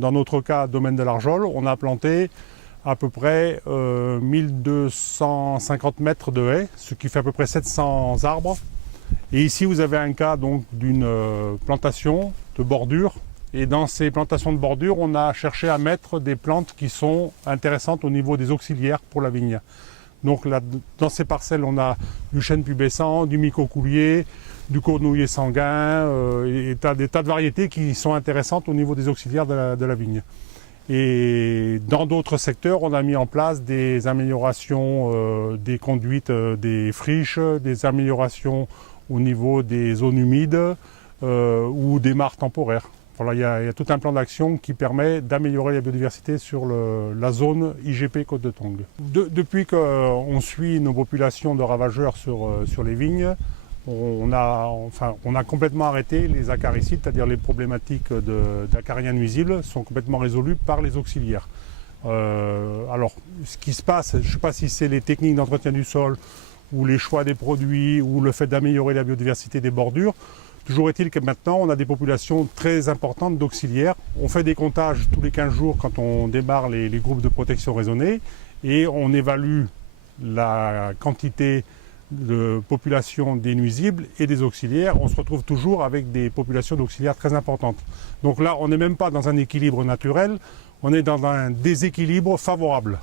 Dans notre cas, domaine de l'Arjol, on a planté à peu près 1250 mètres de haies, ce qui fait à peu près 700 arbres. Et ici, vous avez un cas donc d'une plantation de bordure. Et dans ces plantations de bordure, on a cherché à mettre des plantes qui sont intéressantes au niveau des auxiliaires pour la vigne. Donc là, dans ces parcelles, on a du chêne pubescent, du micocoulier, du cornouiller sanguin, et des tas de variétés qui sont intéressantes au niveau des auxiliaires de la vigne. Et dans d'autres secteurs, on a mis en place des améliorations des conduites des friches, des améliorations au niveau des zones humides ou des mares temporaires. Voilà, il y a tout un plan d'action qui permet d'améliorer la biodiversité sur la zone IGP Côte de Tongue. Depuis qu'on suit nos populations de ravageurs sur les vignes, on a complètement arrêté les acaricides, c'est-à-dire les problématiques d'acariens nuisibles sont complètement résolues par les auxiliaires. Alors, ce qui se passe, je ne sais pas si c'est les techniques d'entretien du sol ou les choix des produits ou le fait d'améliorer la biodiversité des bordures. Toujours est-il que maintenant, on a des populations très importantes d'auxiliaires. On fait des comptages tous les 15 jours quand on démarre les groupes de protection raisonnée et on évalue la quantité de population des nuisibles et des auxiliaires. On se retrouve toujours avec des populations d'auxiliaires très importantes. Donc là, on n'est même pas dans un équilibre naturel, on est dans un déséquilibre favorable.